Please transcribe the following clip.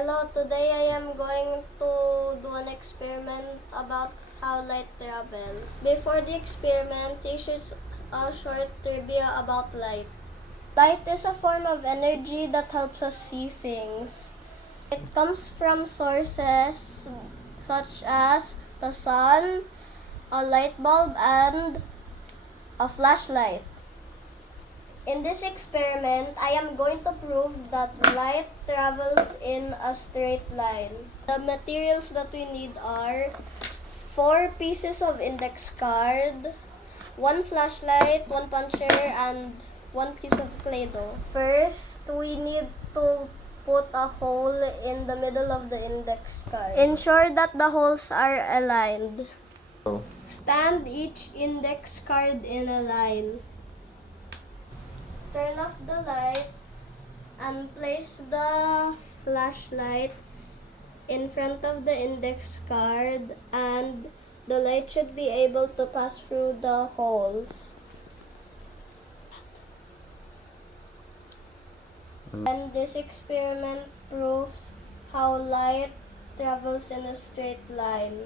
Hello, today I am going to do an experiment about how light travels. Before the experiment, here's a short trivia about light. Light is a form of energy that helps us see things. It comes from sources such as the sun, a light bulb, and a flashlight. In this experiment, I am going to prove that light travels in a straight line. The materials that we need are 4 pieces of index card, 1 flashlight, 1 puncher, and 1 piece of Play-Doh. First, we need to put a hole in the middle of the index card. Ensure that the holes are aligned. Stand each index card in a line. Turn off the light and place the flashlight in front of the index card, and the light should be able to pass through the holes. And this experiment proves how light travels in a straight line.